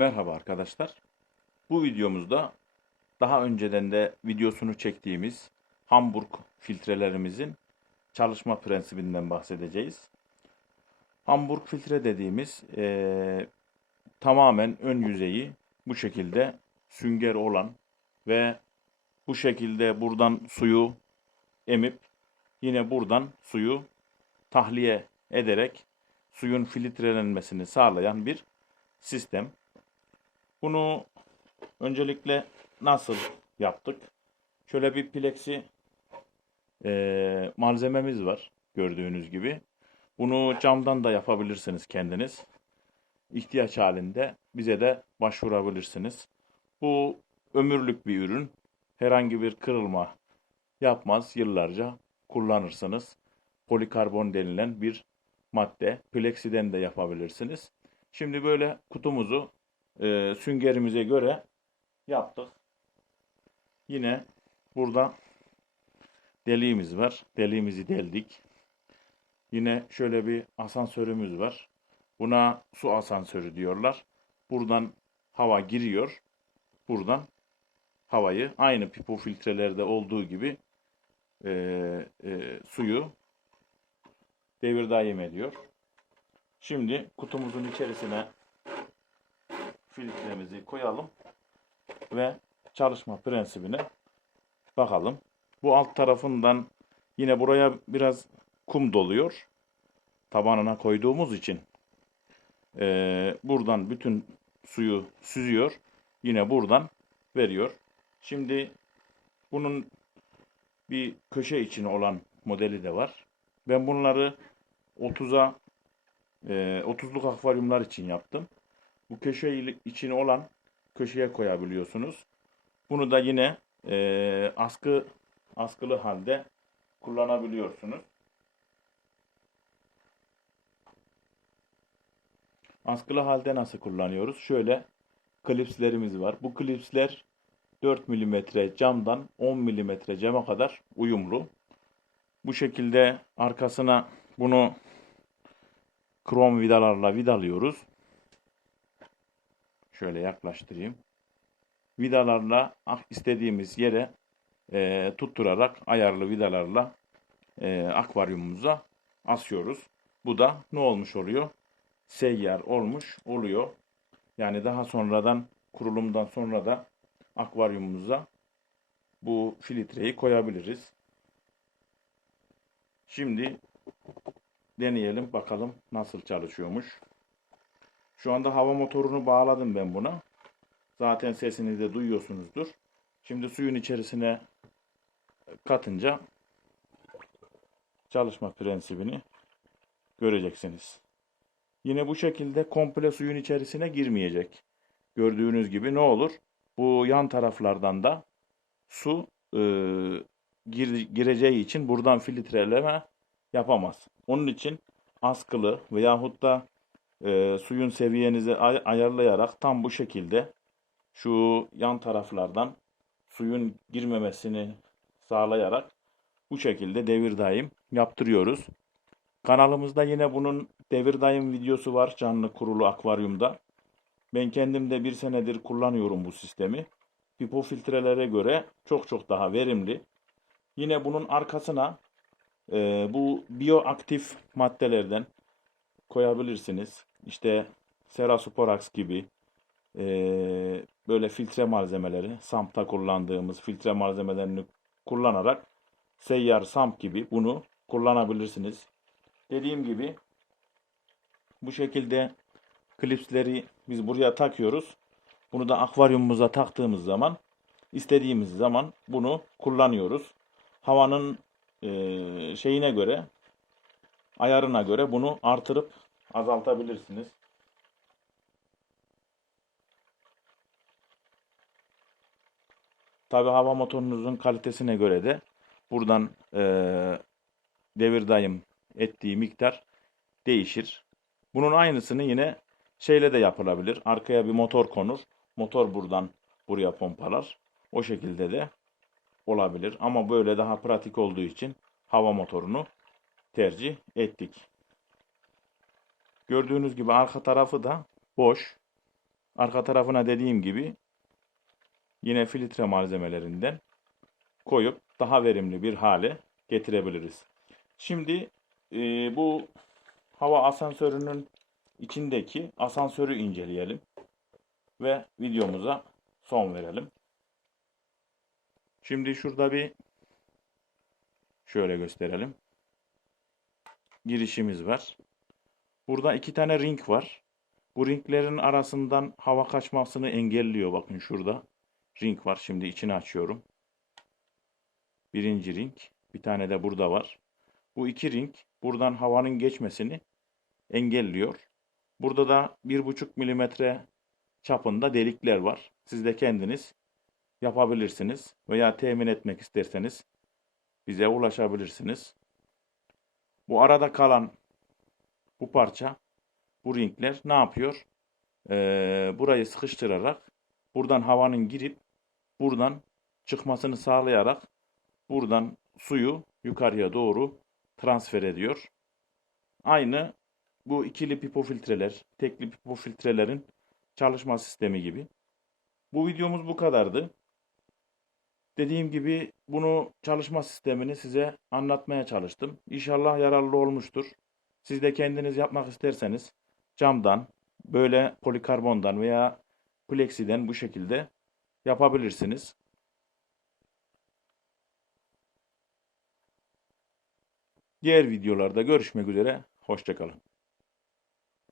Merhaba arkadaşlar. Bu videomuzda daha önceden de videosunu çektiğimiz Hamburg filtrelerimizin çalışma prensibinden bahsedeceğiz. Hamburg filtre dediğimiz eee, tamamen ön yüzeyi bu şekilde sünger olan ve bu şekilde buradan suyu emip yine buradan suyu tahliye ederek suyun filtrelenmesini sağlayan bir sistem. Bunu öncelikle nasıl yaptık? Şöyle bir plexi eee, malzememiz var gördüğünüz gibi. Bunu camdan da yapabilirsiniz kendiniz. İhtiyaç halinde bize de başvurabilirsiniz. Bu ömürlük bir ürün. Herhangi bir kırılma yapmaz. Yıllarca kullanırsınız. Polikarbon denilen bir madde. Plexiden de yapabilirsiniz. Şimdi böyle kutumuzu e, süngerimize göre yaptık. Yine burada deliğimiz var. Deliğimizi deldik. Yine şöyle bir asansörümüz var. Buna su asansörü diyorlar. Buradan hava giriyor. Buradan havayı aynı pipo filtrelerde olduğu gibi e, e, suyu devir daim ediyor. Şimdi kutumuzun içerisine filtremizi koyalım ve çalışma prensibine bakalım. Bu alt tarafından yine buraya biraz kum doluyor. Tabanına koyduğumuz için eee, buradan bütün suyu süzüyor. Yine buradan veriyor. Şimdi bunun bir köşe için olan modeli de var. Ben bunları 30'a e, 30'luk akvaryumlar için yaptım. Bu köşe için olan köşeye koyabiliyorsunuz. Bunu da yine e, askı askılı halde kullanabiliyorsunuz. Askılı halde nasıl kullanıyoruz? Şöyle klipslerimiz var. Bu klipsler 4 mm camdan 10 mm cama kadar uyumlu. Bu şekilde arkasına bunu krom vidalarla vidalıyoruz. Şöyle yaklaştırayım. Vidalarla ah, istediğimiz yere e, tutturarak ayarlı vidalarla e, akvaryumumuza asıyoruz. Bu da ne olmuş oluyor? Seyyar olmuş oluyor. Yani daha sonradan kurulumdan sonra da akvaryumumuza bu filtreyi koyabiliriz. Şimdi deneyelim bakalım nasıl çalışıyormuş. Şu anda hava motorunu bağladım ben buna. Zaten sesini de duyuyorsunuzdur. Şimdi suyun içerisine katınca çalışma prensibini göreceksiniz. Yine bu şekilde komple suyun içerisine girmeyecek. Gördüğünüz gibi ne olur? Bu yan taraflardan da su e, gir- gireceği için buradan filtreleme yapamaz. Onun için askılı veyahut da e, suyun seviyenizi ay- ayarlayarak tam bu şekilde şu yan taraflardan suyun girmemesini sağlayarak bu şekilde devir daim yaptırıyoruz. Kanalımızda yine bunun devir daim videosu var canlı kurulu akvaryumda. Ben kendim de bir senedir kullanıyorum bu sistemi. Pipo filtrelere göre çok çok daha verimli. Yine bunun arkasına e, bu bioaktif maddelerden koyabilirsiniz. İşte Cerasuporax gibi e, böyle filtre malzemeleri, SAMP'ta kullandığımız filtre malzemelerini kullanarak seyyar SAMP gibi bunu kullanabilirsiniz. Dediğim gibi bu şekilde klipsleri biz buraya takıyoruz. Bunu da akvaryumumuza taktığımız zaman istediğimiz zaman bunu kullanıyoruz. Havanın e, şeyine göre ayarına göre bunu artırıp azaltabilirsiniz. Tabi hava motorunuzun kalitesine göre de buradan e, devir daim ettiği miktar değişir. Bunun aynısını yine şeyle de yapılabilir. Arkaya bir motor konur. Motor buradan buraya pompalar. O şekilde de olabilir. Ama böyle daha pratik olduğu için hava motorunu tercih ettik. Gördüğünüz gibi arka tarafı da boş. Arka tarafına dediğim gibi yine filtre malzemelerinden koyup daha verimli bir hale getirebiliriz. Şimdi e, bu hava asansörünün içindeki asansörü inceleyelim ve videomuza son verelim. Şimdi şurada bir şöyle gösterelim. Girişimiz var. Burada iki tane ring var. Bu ringlerin arasından hava kaçmasını engelliyor. Bakın şurada ring var. Şimdi içini açıyorum. Birinci ring. Bir tane de burada var. Bu iki ring buradan havanın geçmesini engelliyor. Burada da 1,5 milimetre çapında delikler var. Siz de kendiniz yapabilirsiniz veya temin etmek isterseniz bize ulaşabilirsiniz. Bu arada kalan bu parça, bu ringler ne yapıyor? Ee, burayı sıkıştırarak buradan havanın girip buradan çıkmasını sağlayarak buradan suyu yukarıya doğru transfer ediyor. Aynı bu ikili pipo filtreler, tekli pipo filtrelerin çalışma sistemi gibi. Bu videomuz bu kadardı. Dediğim gibi bunu çalışma sistemini size anlatmaya çalıştım. İnşallah yararlı olmuştur. Siz de kendiniz yapmak isterseniz camdan, böyle polikarbondan veya plexiden bu şekilde yapabilirsiniz. Diğer videolarda görüşmek üzere. Hoşçakalın.